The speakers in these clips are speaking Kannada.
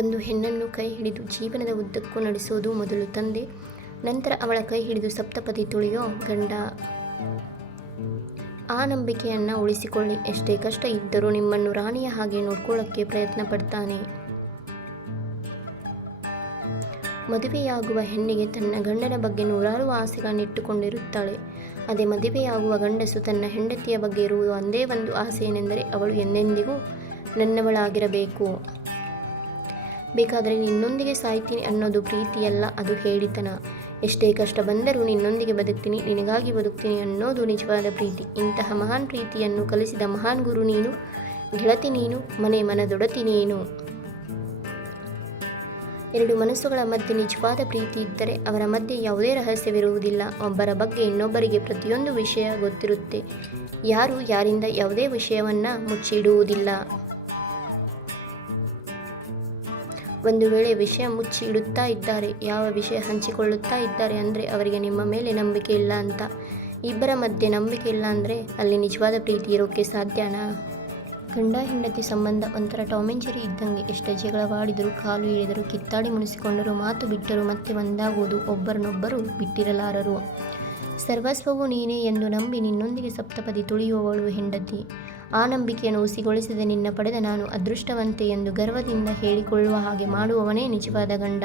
ಒಂದು ಹೆಣ್ಣನ್ನು ಕೈ ಹಿಡಿದು ಜೀವನದ ಉದ್ದಕ್ಕೂ ನಡೆಸೋದು ಮೊದಲು ತಂದೆ, ನಂತರ ಅವಳ ಕೈ ಹಿಡಿದು ಸಪ್ತಪದಿ ತುಳಿಯೋ ಗಂಡ. ಆ ನಂಬಿಕೆಯನ್ನು ಉಳಿಸಿಕೊಳ್ಳಿ. ಎಷ್ಟೇ ಕಷ್ಟ ಇದ್ದರೂ ನಿಮ್ಮನ್ನು ರಾಣಿಯ ಹಾಗೆ ನೋಡ್ಕೊಳ್ಳೋಕ್ಕೆ ಪ್ರಯತ್ನ ಪಡ್ತಾನೆ. ಮದುವೆಯಾಗುವ ಹೆಣ್ಣಿಗೆ ತನ್ನ ಗಂಡನ ಬಗ್ಗೆ ನೂರಾರು ಆಸೆಗಳನ್ನಿಟ್ಟುಕೊಂಡಿರುತ್ತಾಳೆ. ಅದೇ ಮದುವೆಯಾಗುವ ಗಂಡಸು ತನ್ನ ಹೆಂಡತಿಯ ಬಗ್ಗೆ ಇರುವ ಒಂದೇ ಒಂದು ಆಸೆ ಏನೆಂದರೆ ಅವಳು ಎಂದೆಂದಿಗೂ ನನ್ನವಳಾಗಿರಬೇಕು. ಬೇಕಾದರೆ ನಿನ್ನೊಂದಿಗೆ ಸಾಯ್ತೀನಿ ಅನ್ನೋದು ಪ್ರೀತಿಯಲ್ಲ, ಅದು ಹೇಳಿತನ. ಎಷ್ಟೇ ಕಷ್ಟ ಬಂದರೂ ನಿನ್ನೊಂದಿಗೆ ಬದುಕ್ತೀನಿ, ನಿನಗಾಗಿ ಬದುಕ್ತೀನಿ ಅನ್ನೋದು ನಿಜವಾದ ಪ್ರೀತಿ. ಇಂತಹ ಮಹಾನ್ ಪ್ರೀತಿಯನ್ನು ಕಲಿಸಿದ ಮಹಾನ್ ಗುರು ನೀನು, ಗೆಳತಿ ನೀನು, ಮನದೊಡತಿ ನೀನು. ಎರಡು ಮನಸ್ಸುಗಳ ಮಧ್ಯೆ ನಿಜವಾದ ಪ್ರೀತಿ ಇದ್ದರೆ ಅವರ ಮಧ್ಯೆ ಯಾವುದೇ ರಹಸ್ಯವಿರುವುದಿಲ್ಲ. ಒಬ್ಬರ ಬಗ್ಗೆ ಇನ್ನೊಬ್ಬರಿಗೆ ಪ್ರತಿಯೊಂದು ವಿಷಯ ಗೊತ್ತಿರುತ್ತೆ. ಯಾರು ಯಾರಿಂದ ಯಾವುದೇ ವಿಷಯವನ್ನು ಮುಚ್ಚಿಡುವುದಿಲ್ಲ. ಒಂದು ವೇಳೆ ವಿಷಯ ಮುಚ್ಚಿ ಇಡುತ್ತಾ ಇದ್ದಾರೆ, ಯಾವ ವಿಷಯ ಹಂಚಿಕೊಳ್ಳುತ್ತಾ ಇದ್ದಾರೆ ಅಂದರೆ ಅವರಿಗೆ ನಿಮ್ಮ ಮೇಲೆ ನಂಬಿಕೆ ಇಲ್ಲ ಅಂತ. ಇಬ್ಬರ ಮಧ್ಯೆ ನಂಬಿಕೆ ಇಲ್ಲ ಅಂದರೆ ಅಲ್ಲಿ ನಿಜವಾದ ಪ್ರೀತಿ ಇರೋಕ್ಕೆ ಸಾಧ್ಯನಾ? ಗಂಡ ಹೆಂಡತಿ ಸಂಬಂಧ ಒಂಥರ ಟಾಮ್ ಆ್ಯಂಡ್ ಜೆರಿ ಇದ್ದಂಗೆ. ಎಷ್ಟೇ ಜಗಳವಾಡಿದರೂ, ಕಾಲು ಎಳೆದರೂ, ಕಿತ್ತಾಡಿ ಮುನಿಸಿಕೊಂಡರೂ, ಮಾತು ಬಿಟ್ಟರೂ ಮತ್ತೆ ಒಂದಾಗುವುದು, ಒಬ್ಬರನ್ನೊಬ್ಬರು ಬಿಟ್ಟಿರಲಾರರು. ಸರ್ವಸ್ವವು ನೀನೇ ಎಂದು ನಂಬಿ ನಿನ್ನೊಂದಿಗೆ ಸಪ್ತಪದಿ ತುಳಿಯುವವಳು ಹೆಂಡತಿ. ಆ ನಂಬಿಕೆಯನ್ನು ಹುಸಿಗೊಳಿಸದೆ ನಿನ್ನ ಪಡೆದ ನಾನು ಅದೃಷ್ಟವಂತೆ ಎಂದು ಗರ್ವದಿಂದ ಹೇಳಿಕೊಳ್ಳುವ ಹಾಗೆ ಮಾಡುವವನೇ ನಿಜವಾದ ಗಂಡ.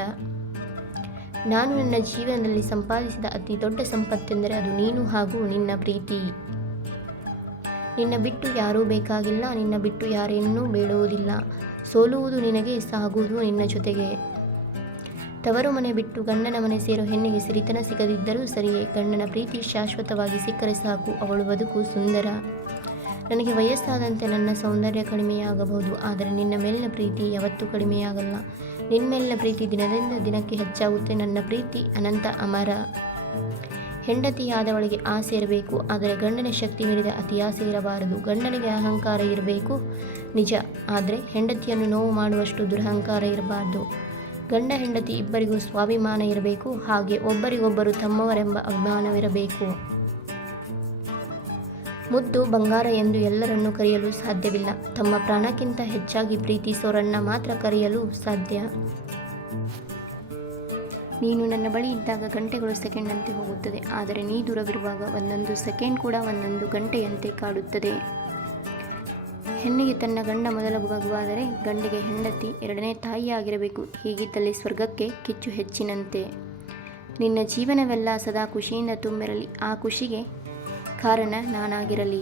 ನಾನು ನನ್ನ ಜೀವನದಲ್ಲಿ ಸಂಪಾದಿಸಿದ ಅತಿ ದೊಡ್ಡ ಸಂಪತ್ತೆಂದರೆ ಅದು ನೀನು ಹಾಗೂ ನಿನ್ನ ಪ್ರೀತಿ. ನಿನ್ನ ಬಿಟ್ಟು ಯಾರೂ ಬೇಕಾಗಿಲ್ಲ, ನಿನ್ನ ಬಿಟ್ಟು ಯಾರೇನ್ನೂ ಬೇಡುವುದಿಲ್ಲ. ಸೋಲುವುದು ನಿನಗೆ, ಸಾಗುವುದು ನಿನ್ನ ಜೊತೆಗೆ. ತವರು ಮನೆ ಬಿಟ್ಟು ಗಂಡನ ಮನೆ ಸೇರೋ ಹೆಣ್ಣಿಗೆ ಸಿರಿತನ ಸಿಗದಿದ್ದರೂ ಸರಿಯೇ, ಗಂಡನ ಪ್ರೀತಿ ಶಾಶ್ವತವಾಗಿ ಸಿಕ್ಕರೆ ಸಾಕು, ಅವಳು ಬದುಕು ಸುಂದರ. ನನಗೆ ವಯಸ್ಸಾದಂತೆ ನನ್ನ ಸೌಂದರ್ಯ ಕಡಿಮೆಯಾಗಬಹುದು, ಆದರೆ ನಿನ್ನ ಮೇಲಿನ ಪ್ರೀತಿ ಯಾವತ್ತೂ ಕಡಿಮೆಯಾಗಲ್ಲ. ನಿನ್ನ ಮೇಲಿನ ಪ್ರೀತಿ ದಿನದಿಂದ ದಿನಕ್ಕೆ ಹೆಚ್ಚಾಗುತ್ತೆ. ನನ್ನ ಪ್ರೀತಿ ಅನಂತ ಅಮರ. ಹೆಂಡತಿಯಾದವಳಿಗೆ ಆಸೆ ಇರಬೇಕು, ಆದರೆ ಗಂಡನ ಶಕ್ತಿ ಮೀರಿದ ಅತಿ ಆಸೆ ಇರಬಾರದು. ಗಂಡನಿಗೆ ಅಹಂಕಾರ ಇರಬೇಕು ನಿಜ, ಆದರೆ ಹೆಂಡತಿಯನ್ನು ನೋವು ಮಾಡುವಷ್ಟು ದುರಹಂಕಾರ ಇರಬಾರ್ದು. ಗಂಡ ಹೆಂಡತಿ ಇಬ್ಬರಿಗೂ ಸ್ವಾಭಿಮಾನ ಇರಬೇಕು, ಹಾಗೆ ಒಬ್ಬರಿಗೊಬ್ಬರು ತಮ್ಮವರೆಂಬ ಅಭಿಮಾನವಿರಬೇಕು. ಮುದ್ದು ಬಂಗಾರ ಎಂದು ಎಲ್ಲರನ್ನೂ ಕರೆಯಲು ಸಾಧ್ಯವಿಲ್ಲ. ತಮ್ಮ ಪ್ರಾಣಕ್ಕಿಂತ ಹೆಚ್ಚಾಗಿ ಪ್ರೀತಿಸೋರನ್ನ ಮಾತ್ರ ಕರೆಯಲು ಸಾಧ್ಯ. ನೀನು ನನ್ನ ಬಳಿ ಇದ್ದಾಗ ಗಂಟೆಗಳು ಸೆಕೆಂಡಂತೆ ಹೋಗುತ್ತದೆ, ಆದರೆ ನೀ ದೂರವಿರುವಾಗ ಒಂದೊಂದು ಸೆಕೆಂಡ್ ಕೂಡ ಒಂದೊಂದು ಗಂಟೆಯಂತೆ ಕಾಡುತ್ತದೆ. ಹೆಣ್ಣಿಗೆ ತನ್ನ ಗಂಡ ಮೊದಲ ಮಗುವಾದರೆ ಗಂಡಿಗೆ ಹೆಂಡತಿ ಎರಡನೇ ತಾಯಿಯಾಗಿರಬೇಕು. ಹೀಗಿದ್ದಲ್ಲಿ ಸ್ವರ್ಗಕ್ಕೆ ಕಿಚ್ಚು ಹೆಚ್ಚಿನಂತೆ. ನಿನ್ನ ಜೀವನವೆಲ್ಲ ಸದಾ ಖುಷಿಯಿಂದ ತುಂಬಿರಲಿ. ಆ ಖುಷಿಗೆ ಕಾರಣ ನಾನಾಗಿರಲಿ.